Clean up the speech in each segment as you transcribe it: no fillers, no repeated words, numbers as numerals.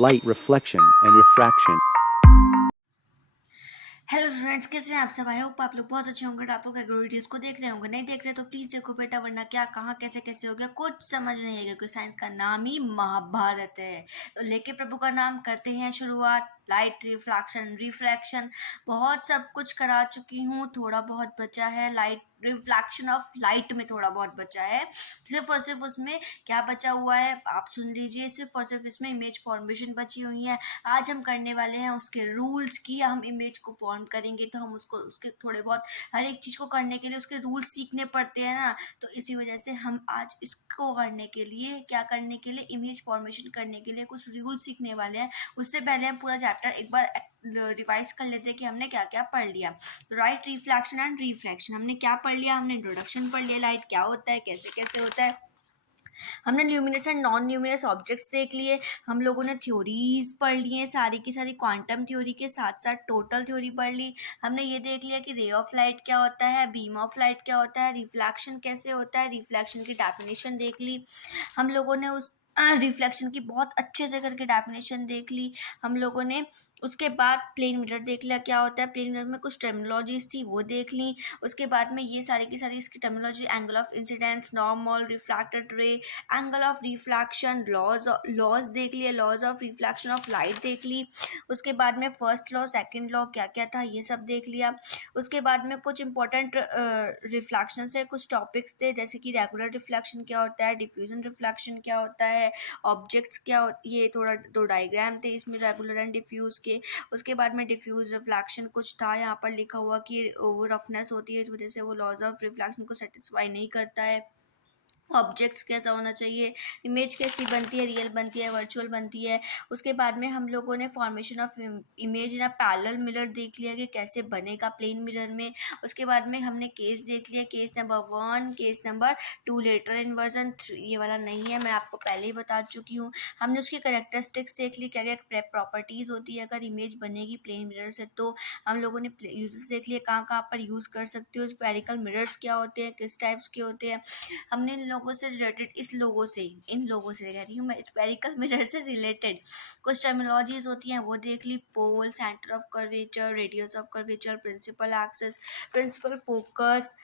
light reflection and refraction. Hello students, कैसे हैं आप सब? आई होप आप लोग बहुत अच्छे होंगे। आप लोग एग्रो वीडियोस को देख रहे होंगे, नहीं देख रहे तो प्लीज देखो बेटा, वरना क्या कहाँ कैसे कैसे हो गया कुछ समझ नहीं आएगा, क्योंकि साइंस का नाम ही महाभारत है। तो लेके प्रभु का नाम करते हैं शुरुआत। लाइट रिफ्लेक्शन रिफ्रैक्शन बहुत सब कुछ करा चुकी हूँ, थोड़ा बहुत बचा है। लाइट रिफ्लेक्शन ऑफ लाइट में थोड़ा बहुत बचा है, सिर्फ और सिर्फ उसमें क्या बचा हुआ है आप सुन लीजिए। सिर्फ और सिर्फ इसमें इमेज फॉर्मेशन बची हुई है। आज हम करने वाले हैं उसके रूल्स की। हम इमेज को फॉर्म करेंगे तो हम उसको उसके थोड़े बहुत हर एक चीज़ को करने के लिए उसके रूल्स सीखने पड़ते हैं ना, तो इसी वजह से हम आज इसको करने के लिए क्या करने के लिए इमेज फॉर्मेशन करने के लिए कुछ रूल्स सीखने वाले हैं। उससे पहले हम पूरा चैप्टर एक बार रिवाइज कर लेते हैं कि हमने क्या क्या पढ़ लिया। तो राइट रिफ्लेक्शन एंड रिफ्रैक्शन हमने क्या पढ़ लिया? हमने इंट्रोडक्शन पढ़ लिया, लाइट क्या होता है, कैसे कैसे होता है। हमने luminous and non luminous objects देख लिए। हम लोगों ने थ्योरीज पढ़ ली हैं सारी की सारी, क्वांटम थ्योरी के साथ साथ टोटल थ्योरी पढ़ ली। हमने ये देख लिया कि रे ऑफ लाइट क्या होता है, बीम ऑफ लाइट क्या होता है, रिफ्लेक्शन कैसे होता है, रिफ्लेक्शन की डेफिनेशन देख ली। हम लोगों ने उस रिफ्लेक्शन की बहुत अच्छे से करके डेफिनेशन देख ली हम लोगों ने। उसके बाद प्लेन मिरर देख लिया क्या होता है, प्लेन मिरर में कुछ टर्मिनोलॉजीज थी वो देख ली। उसके बाद में ये सारी की सारी इसकी terminology, angle of incidence, normal, refracted ray, angle of reflection, laws देख लिए, laws of reflection of light देख ली। उसके बाद में फर्स्ट लॉ सेकंड लॉ क्या क्या था ये सब देख लिया। उसके बाद में कुछ इंपॉर्टेंट रिफ्लेक्शन से कुछ टॉपिक्स थे, जैसे कि रेगुलर रिफ्लेक्शन क्या होता है, डिफ्यूजन रिफ्लेक्शन क्या होता है, ऑब्जेक्ट्स क्या ये थोड़ा दो डायग्राम थे इसमें रेगुलर एंड डिफ्यूज के। उसके बाद में डिफ्यूज रिफ्लेक्शन कुछ था यहाँ पर लिखा हुआ कि वो रफनेस होती है, इस वजह से वो लॉज ऑफ रिफ्लेक्शन को सेटिस्फाई नहीं करता है। ऑब्जेक्ट्स कैसा होना चाहिए, इमेज कैसी बनती है, रियल बनती है, वर्चुअल बनती है। उसके बाद में हम लोगों ने formation of image in a parallel mirror देख लिया कि कैसे बनेगा प्लेन मिरर में। उसके बाद में हमने केस देख लिया, case number 1, case number 2, lateral inversion, ये वाला नहीं है, मैं आपको पहले ही बता चुकी हूँ। हमने उसकी करेक्टरिस्टिक्स देख ली, क्या क्या प्रॉपर्टीज़ होती है अगर इमेज बनेगी प्लेन मिरर से। तो हम लोगों ने यूजेस देख लिए, कहाँ कहाँ पर यूज़ कर सकते हो, स्फेरिकल मिरर्स क्या होते हैं, किस टाइप्स के होते हैं। हमने इन लोगों से रिलेटेड, इन लोगों से कह रही हूँ मैं, स्पेरिकल मिरर से रिलेटेड कुछ टर्मिनोलॉजीज होती हैं वो देख ली। Pole, centre of curvature, radius of curvature, principal axis, principal focus,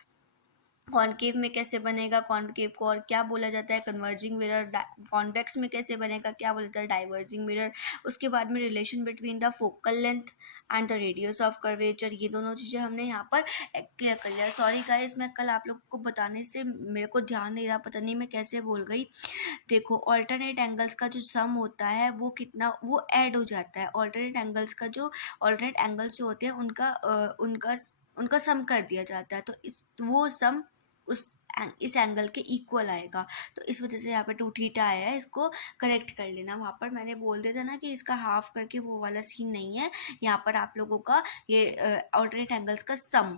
concave में कैसे बनेगा, कॉनकेव को और क्या बोला जाता है, कन्वर्जिंग मिरर, कॉन्वेक्स में कैसे बनेगा, क्या बोला जाता है, डाइवर्जिंग मिरर। उसके बाद में relation between the focal length and the radius of curvature, ये दोनों चीज़ें हमने यहाँ पर क्लियर कर लिया। सॉरी गाइस, मैं कल आप लोग को बताने से मेरे को ध्यान नहीं रहा, पता नहीं मैं कैसे बोल गई। देखो, ऑल्टरनेट एंगल्स का जो सम होता है वो कितना, वो ऐड हो जाता है। ऑल्टरनेट एंगल्स का जो ऑल्टरनेट एंगल्स जो होते हैं उनका सम कर दिया जाता है, तो वो सम उस इस एंगल के इक्वल आएगा। तो इस वजह से यहाँ पे 2 थीटा आया है, इसको करेक्ट कर लेना। वहाँ पर मैंने बोल दिया था ना कि इसका हाफ करके वो वाला सीन नहीं है। यहाँ पर आप लोगों का ये ऑल्टरनेट एंगल्स का सम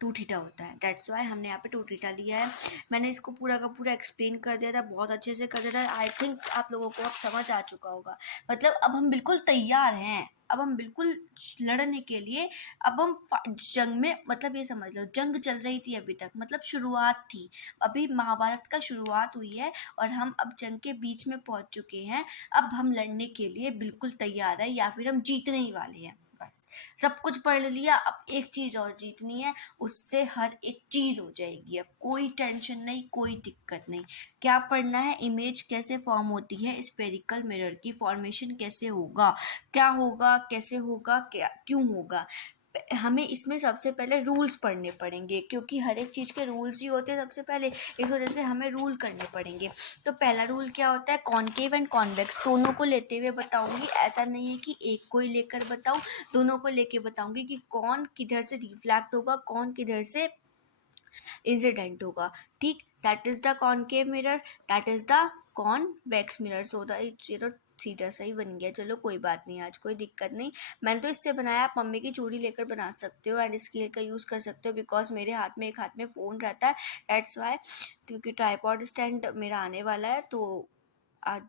2 थीटा होता है, दैट्स वाई हमने यहाँ पे 2 थीटा लिया है। मैंने इसको पूरा का पूरा एक्सप्लेन कर दिया था, बहुत अच्छे से कर दिया था। आई थिंक आप लोगों को अब समझ आ चुका होगा। मतलब अब हम बिल्कुल तैयार हैं, अब हम बिल्कुल लड़ने के लिए। अब हम जंग में, मतलब ये समझ लो जंग चल रही थी अभी तक, मतलब शुरुआत थी, अभी महाभारत का शुरुआत हुई है और हम अब जंग के बीच में पहुंच चुके हैं। अब हम लड़ने के लिए बिल्कुल तैयार है, या फिर हम जीतने ही वाले हैं। बस सब कुछ पढ़ लिया, अब एक चीज़ और जीतनी है, उससे हर एक चीज़ हो जाएगी। अब कोई टेंशन नहीं, कोई दिक्कत नहीं। क्या पढ़ना है, इमेज कैसे फॉर्म होती है, स्फेरिकल मिरर की फॉर्मेशन कैसे होगा, क्या होगा, कैसे होगा, क्या क्यों होगा। हमें इसमें सबसे पहले रूल्स पढ़ने पड़ेंगे, क्योंकि हर एक चीज़ के रूल्स ही होते हैं सबसे पहले, इस वजह से हमें रूल करने पड़ेंगे। तो पहला रूल क्या होता है, कॉनकेव एंड कॉन्वेक्स दोनों को लेते हुए बताऊंगी। ऐसा नहीं है कि एक को ही लेकर बताऊं, दोनों को लेके बताऊंगी कि कौन किधर से रिफ्लेक्ट होगा, कौन किधर से इंसिडेंट होगा। ठीक, that is the concave mirror, that is the convex mirror. So ये तो सीधा सही बन गया, चलो कोई बात नहीं, आज कोई दिक्कत नहीं। मैंने तो इससे बनाया, आप मम्मी की चूड़ी लेकर बना सकते हो एंड स्केल का यूज़ कर सकते हो, बिकॉज मेरे हाथ में एक हाथ में फ़ोन रहता है, दैट्स वाई। क्योंकि ट्राईपॉड स्टैंड मेरा आने वाला है, तो आज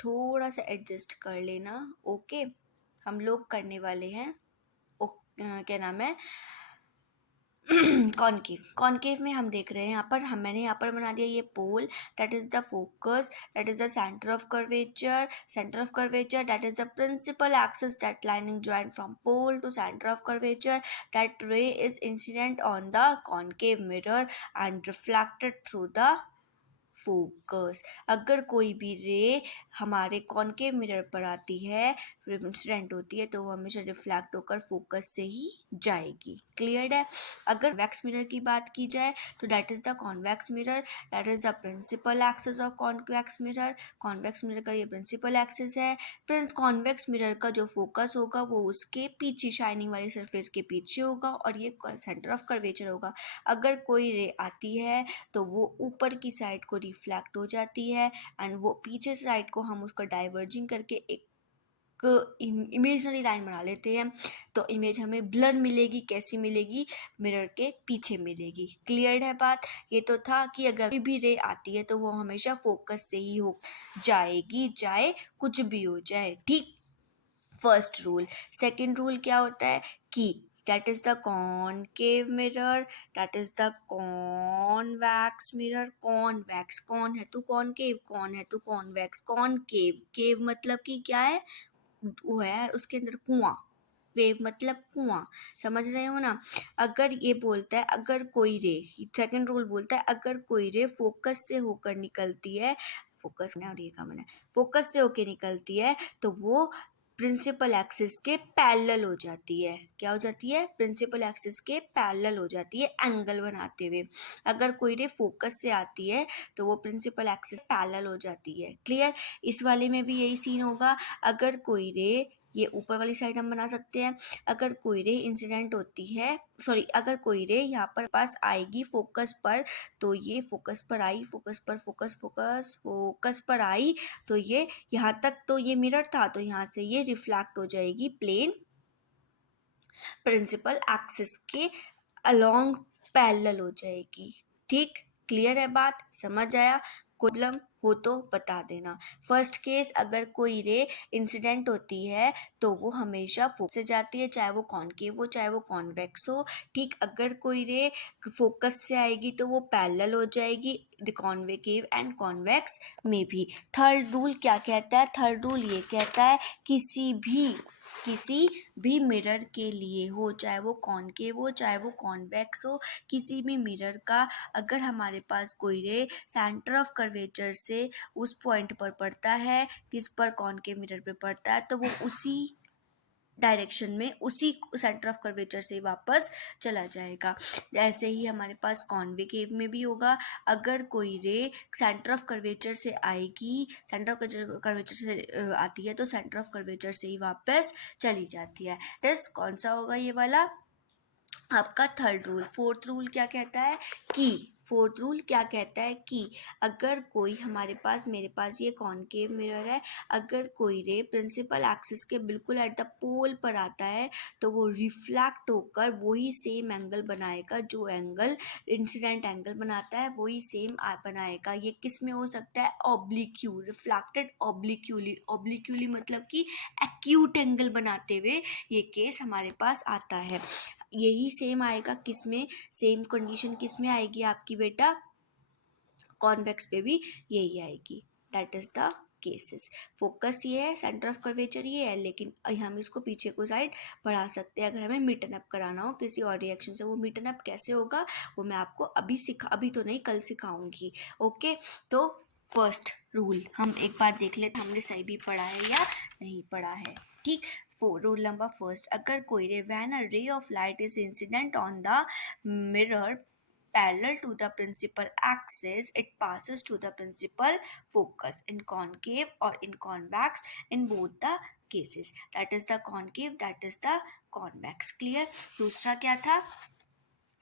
थोड़ा सा एडजस्ट कर लेना। ओके, हम लोग करने वाले हैं क्या नाम है, कॉनकेव में हम देख रहे हैं यहाँ पर मैंने यहाँ पर बना दिया ये pole, that is the focus, that is the centre of curvature, that is the principal axis that lining join from pole to centre of curvature, that ray is incident on the concave mirror and reflected through the focus. अगर कोई भी रे हमारे concave mirror पर आती है, incident होती है, तो वो हमेशा रिफ्लेक्ट होकर फोकस से ही जाएगी। क्लियर है। अगर कॉन्वेक्स मिरर की बात की जाए तो that is the convex mirror, that is the principal axis of convex mirror. Convex mirror का ये प्रिंसिपल एक्सिस है। प्रिंस कॉन्वेक्स मिरर का जो फोकस होगा वो उसके पीछे, शाइनिंग वाली सरफेस के पीछे होगा, और ये सेंटर ऑफ कर्वेचर होगा। अगर कोई रे आती है तो वो ऊपर की साइड को रिफ्लेक्ट हो जाती है, एंड वो पीछे साइड को हम उसका डाइवर्जिंग करके एक इमेजनरी लाइन बना लेते हैं, तो इमेज हमें ब्लर मिलेगी। कैसी मिलेगी? मिरर के पीछे मिलेगी। क्लियर है बात। ये तो था कि अगर कोई भी रे आती है तो वो हमेशा फोकस से ही हो जाएगी, चाहे कुछ भी हो जाए। ठीक, फर्स्ट रूल। सेकंड रूल क्या होता है कि that is the concave mirror, that is the convex mirror। convex, कौन है तो concave, कौन है तो convex। concave, cave मतलब कि क्या है? वो है उसके अंदर कुआं। वेव मतलब कुआं, समझ रहे हो ना। अगर ये बोलता है अगर कोई रे, सेकंड रूल बोलता है अगर कोई रे फोकस से होकर निकलती है, फोकस और ये का है, फोकस से होकर निकलती है तो वो प्रिंसिपल एक्सिस के पैरेलल हो जाती है। क्या हो जाती है? प्रिंसिपल एक्सिस के पैरेलल हो जाती है, एंगल बनाते हुए। अगर कोई रे फोकस से आती है तो वो प्रिंसिपल एक्सिस पैरेलल हो जाती है। क्लियर। इस वाले में भी यही सीन होगा। अगर कोई रे, ये ऊपर वाली साइड हम बना सकते हैं, अगर कोई रे इंसिडेंट होती है, सॉरी, अगर कोई रे यहाँ पर पास आएगी फोकस पर, तो ये फोकस पर आई, फोकस पर आई, तो ये यहाँ तक तो ये मिरर था, तो यहाँ से ये रिफ्लेक्ट हो जाएगी प्लेन प्रिंसिपल एक्सिस के अलोंग पैरेलल हो जाएगी। ठीक, क्लियर है बात, समझ आया? प्रॉब्लम हो तो बता देना। फर्स्ट केस, अगर कोई रे इंसिडेंट होती है तो वो हमेशा फोकस से जाती है, चाहे वो कॉनकेव हो चाहे वो कॉन्वेक्स हो। ठीक, अगर कोई रे फोकस से आएगी तो वो पैरेलल हो जाएगी कॉन्वेकेव एंड कॉन्वेक्स में भी। थर्ड रूल क्या कहता है? थर्ड रूल ये कहता है किसी भी मिरर के लिए हो, चाहे वो कॉनकेव हो चाहे वो कॉन्वेक्स हो, किसी भी मिरर का अगर हमारे पास कोई रे सेंटर ऑफ कर्वेचर से उस पॉइंट पर पड़ता है, किस पर? कॉनकेव मिरर पे पड़ता है, तो वो उसी डायरेक्शन में, उसी सेंटर ऑफ कर्वेचर से वापस चला जाएगा। ऐसे ही हमारे पास कॉन्वेकेव में भी होगा। अगर कोई रे सेंटर ऑफ कर्वेचर से आएगी, सेंटर ऑफ कर्वेचर से आती है, तो सेंटर ऑफ कर्वेचर से ही वापस चली जाती है। टेस्ट कौन सा होगा? ये वाला आपका थर्ड रूल। फोर्थ रूल क्या कहता है कि अगर कोई हमारे पास, मेरे पास ये कॉनकेव मिरर है, अगर कोई रे प्रिंसिपल एक्सिस के बिल्कुल एट द पोल पर आता है तो वो रिफ्लेक्ट होकर वही सेम एंगल बनाएगा, जो एंगल इंसिडेंट एंगल बनाता है वही सेम बनाएगा। ये किस में हो सकता है? ऑब्लिक्यू, रिफ्लेक्टेड ऑब्लिक्यूली मतलब कि एक्यूट एंगल बनाते हुए ये केस हमारे पास आता है। यही सेम आएगा किस में? सेम कंडीशन किस में आएगी आपकी बेटा? कॉन्वेक्स पे भी यही आएगी। That is the cases. Focus ये है, सेंटर ऑफ कर्वेचर ये है, लेकिन हम इसको पीछे को साइड बढ़ा सकते हैं अगर हमें मीटन अप कराना हो किसी और रिएक्शन से। वो मीटन अप कैसे होगा वो मैं आपको अभी तो नहीं, कल सिखाऊंगी। ओके, तो फर्स्ट रूल हम एक बार देख लेते, हमने सही भी पढ़ा है या नहीं पढ़ा है। ठीक, रूल नंबर फर्स्ट, अगर कोई रे, when a ray of light is incident on the mirror parallel to the principal axis, it passes to the principal focus in concave or in convex, in both the cases, that is the concave, that is the convex। clear। दूसरा क्या था?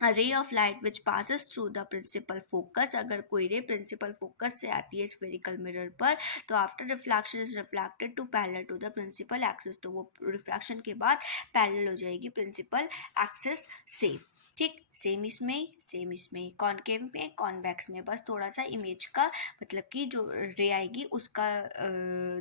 A ray of light which passes through the principal focus, अगर कोई रे principal focus से आती है spherical mirror पर, तो after reflection is reflected to parallel to the principal axis, तो वो रिफ्लेक्शन के बाद पैरेलल हो जाएगी प्रिंसिपल एक्सिस से। ठीक, सेम इसमें कॉनकेव में कॉन्वेक्स में बस थोड़ा सा इमेज का मतलब कि जो रे आएगी उसका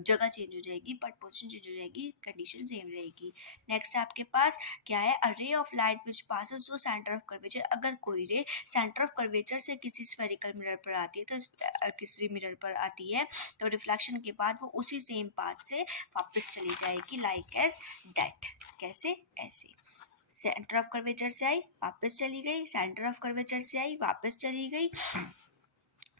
जगह चेंज हो जाएगी बट पोजीशन चेंज हो जाएगी, कंडीशन सेम रहेगी। नेक्स्ट आपके पास क्या है, a ray of light which passes through centre of curvature. अगर कोई रे सेंटर ऑफ कर्वेचर से किसी स्फेरिकल मिरर पर आती है तो किसी मिरर पर आती है तो रिफ्लेक्शन के बाद वो उसी सेम पाथ से वापस चली जाएगी लाइक एज दैट। कैसे? ऐसे सेंटर ऑफ कर्वेचर से आई वापस चली गई, सेंटर ऑफ कर्वेचर से आई वापस चली गई।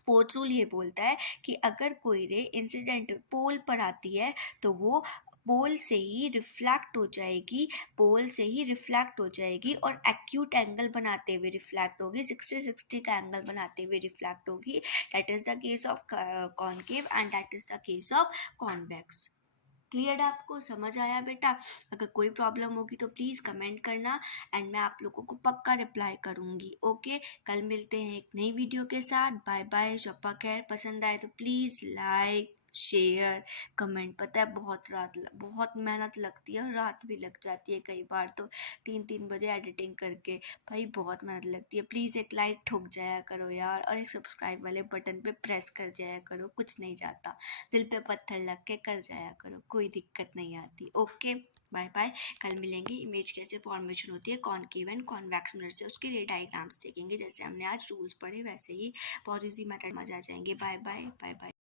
फोर्थ रूल ये बोलता है कि अगर कोई रे इंसिडेंट पोल पर आती है तो वो पोल से ही रिफ्लेक्ट हो जाएगी, पोल से ही रिफ्लेक्ट हो जाएगी और एक्यूट एंगल बनाते हुए रिफ्लेक्ट होगी, 60-60 का एंगल बनाते हुए रिफ्लेक्ट होगी। That is the case of concave and that is the case of convex. Clear आपको? समझ आया बेटा? अगर कोई प्रॉब्लम होगी तो प्लीज़ कमेंट करना एंड मैं आप लोगों को पक्का रिप्लाई करूँगी। ओके, कल मिलते हैं एक नई वीडियो के साथ। बाय बाय, शब्बा खैर। पसंद आए तो प्लीज़ लाइक शेयर कमेंट। पता है बहुत मेहनत लगती है और रात भी लग जाती है कई बार तो 3-3 बजे एडिटिंग करके। भाई बहुत मेहनत लगती है। प्लीज़ एक लाइक ठुक जाया करो यार और एक सब्सक्राइब वाले बटन पे प्रेस कर जाया करो, कुछ नहीं जाता, दिल पे पत्थर लग के कर जाया करो, कोई दिक्कत नहीं आती। Okay, bye bye. कल मिलेंगे, इमेज कैसे फॉर्मेशन होती है कॉनकेव एंड कॉन्वेक्स मिरर से, उसके लिए डायग्राम्स देखेंगे जैसे हमने आज रूल्स पढ़े वैसे ही बहुत इजी मेथड में आ जाएंगे। Bye bye bye bye.